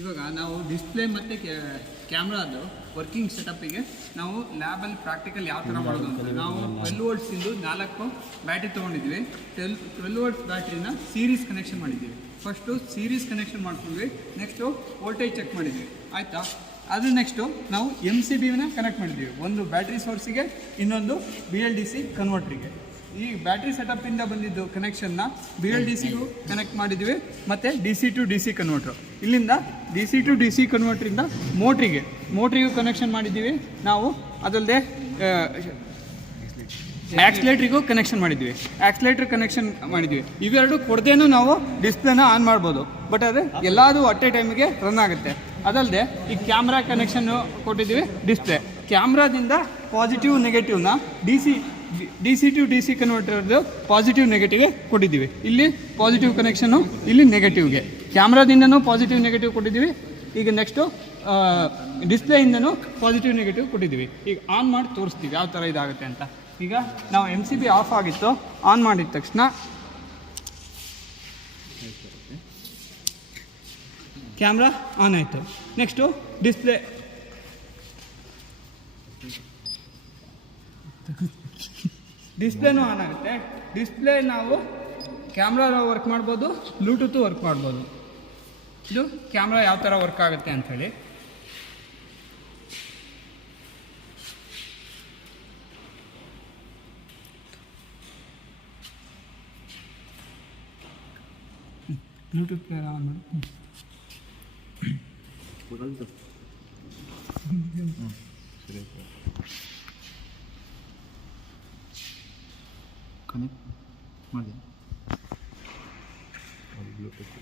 ಇವಾಗ ನಾವು ಡಿಸ್ಪ್ಲೇ ಮತ್ತು ಕ್ಯಾಮ್ರಾದು ವರ್ಕಿಂಗ್ ಸೆಟಪ್ಪಿಗೆ ನಾವು ಲ್ಯಾಬಲ್ಲಿ ಪ್ರಾಕ್ಟಿಕಲ್ ಯಾವ ಥರ ಮಾಡೋದು ಅಂತ ನಾವು 12 ವೋಲ್ಟ್ಸಿಂದು 4 ಬ್ಯಾಟ್ರಿ ತೊಗೊಂಡಿದ್ವಿ. 12 ವೋಲ್ಟ್ಸ್ ಬ್ಯಾಟ್ರಿನ ಸೀರೀಸ್ ಕನೆಕ್ಷನ್ ಮಾಡಿದ್ದೀವಿ. ಫಸ್ಟು ಸೀರೀಸ್ ಕನೆಕ್ಷನ್ ಮಾಡ್ಕೊಂಡ್ವಿ, ನೆಕ್ಸ್ಟು ವೋಲ್ಟೇಜ್ ಚೆಕ್ ಮಾಡಿದ್ವಿ, ಆಯಿತಾ. ಅದು ನೆಕ್ಸ್ಟು ನಾವು MCBನ ಕನೆಕ್ಟ್ ಮಾಡಿದ್ದೀವಿ, ಒಂದು ಬ್ಯಾಟ್ರಿ ಸೋರ್ಸಿಗೆ, ಇನ್ನೊಂದು BLDC ಕನ್ವರ್ಟ್ರಿಗೆ. ಈ ಬ್ಯಾಟ್ರಿ ಸೆಟಪ್ಪಿಂದ ಬಂದಿದ್ದು ಕನೆಕ್ಷನ್ನ BLDCಗೂ ಕನೆಕ್ಟ್ ಮಾಡಿದ್ವಿ, ಮತ್ತು DC to DC ಕನ್ವರ್ಟ್ರು. ಇಲ್ಲಿಂದ DC to DC ಕನ್ವರ್ಟ್ರಿಂದ ಮೋಟ್ರಿಗೂ ಕನೆಕ್ಷನ್ ಮಾಡಿದ್ದೀವಿ ನಾವು. ಅದಲ್ಲದೆ ಆಕ್ಸಿಲೇಟ್ರಿಗೂ ಕನೆಕ್ಷನ್ ಮಾಡಿದ್ವಿ, ಆಕ್ಸಿಲೇಟ್ರ್ ಕನೆಕ್ಷನ್ ಮಾಡಿದ್ವಿ. ಇವೆರಡು ಕೊಡದೇನೂ ನಾವು ಡಿಸ್ಪ್ಲೇನ ಆನ್ ಮಾಡ್ಬೋದು, ಬಟ್ ಅದು ಎಲ್ಲದೂ ಅಟ್ ಎ ಟೈಮಿಗೆ ರನ್ ಆಗುತ್ತೆ. ಅದಲ್ಲದೆ ಈ ಕ್ಯಾಮ್ರಾ ಕನೆಕ್ಷನ್ನು ಕೊಟ್ಟಿದ್ದೀವಿ. ಡಿಸ್ಪ್ಲೇ ಕ್ಯಾಮ್ರಾದಿಂದ ಪಾಸಿಟಿವ್ ನೆಗೆಟಿವ್ನ DC to DC ಕನ್ವರ್ಟರ್ದು ಪಾಸಿಟಿವ್ ನೆಗೆಟಿವ್ಗೆ ಕೊಟ್ಟಿದ್ದೀವಿ. ಇಲ್ಲಿ ಪಾಸಿಟಿವ್ ಕನೆಕ್ಷನ್ನು, ಇಲ್ಲಿ ನೆಗೆಟಿವ್ಗೆ. ಕ್ಯಾಮ್ರಾದಿಂದನೂ ಪಾಸಿಟಿವ್ ನೆಗೆಟಿವ್ ಕೊಟ್ಟಿದ್ದೀವಿ. ಈಗ ನೆಕ್ಸ್ಟು ಡಿಸ್ಪ್ಲೇಯಿಂದನೂ ಪಾಸಿಟಿವ್ ನೆಗೆಟಿವ್ ಕೊಟ್ಟಿದ್ದೀವಿ. ಈಗ ಆನ್ ಮಾಡಿ ತೋರಿಸ್ತೀವಿ ಯಾವ ಥರ ಇದಾಗುತ್ತೆ ಅಂತ. ಈಗ ನಾವು MCB ಆಫ್ ಆಗಿತ್ತು, ಆನ್ ಮಾಡಿದ ತಕ್ಷಣ ಕ್ಯಾಮ್ರಾ ಆನ್ ಆಯಿತು. ನೆಕ್ಸ್ಟು ಡಿಸ್ಪ್ಲೇನೂ ಆನ್ ಆಗುತ್ತೆ. ಡಿಸ್ಪ್ಲೇ ನಾವು ಕ್ಯಾಮ್ರಾ ವರ್ಕ್ ಮಾಡ್ಬೋದು, ಬ್ಲೂಟೂತು ವರ್ಕ್ ಮಾಡ್ಬೋದು. ಇದು ಕ್ಯಾಮ್ರಾ ಯಾವ ಥರ ವರ್ಕ್ ಆಗುತ್ತೆ ಅಂಥೇಳಿ. ಬ್ಲೂಟೂತ್ ಆನ್ ಮಾಡಿ ಕನೆಕ್ಟ್ ಮಾಡಿ ಬ್ಲೂಟೂತ್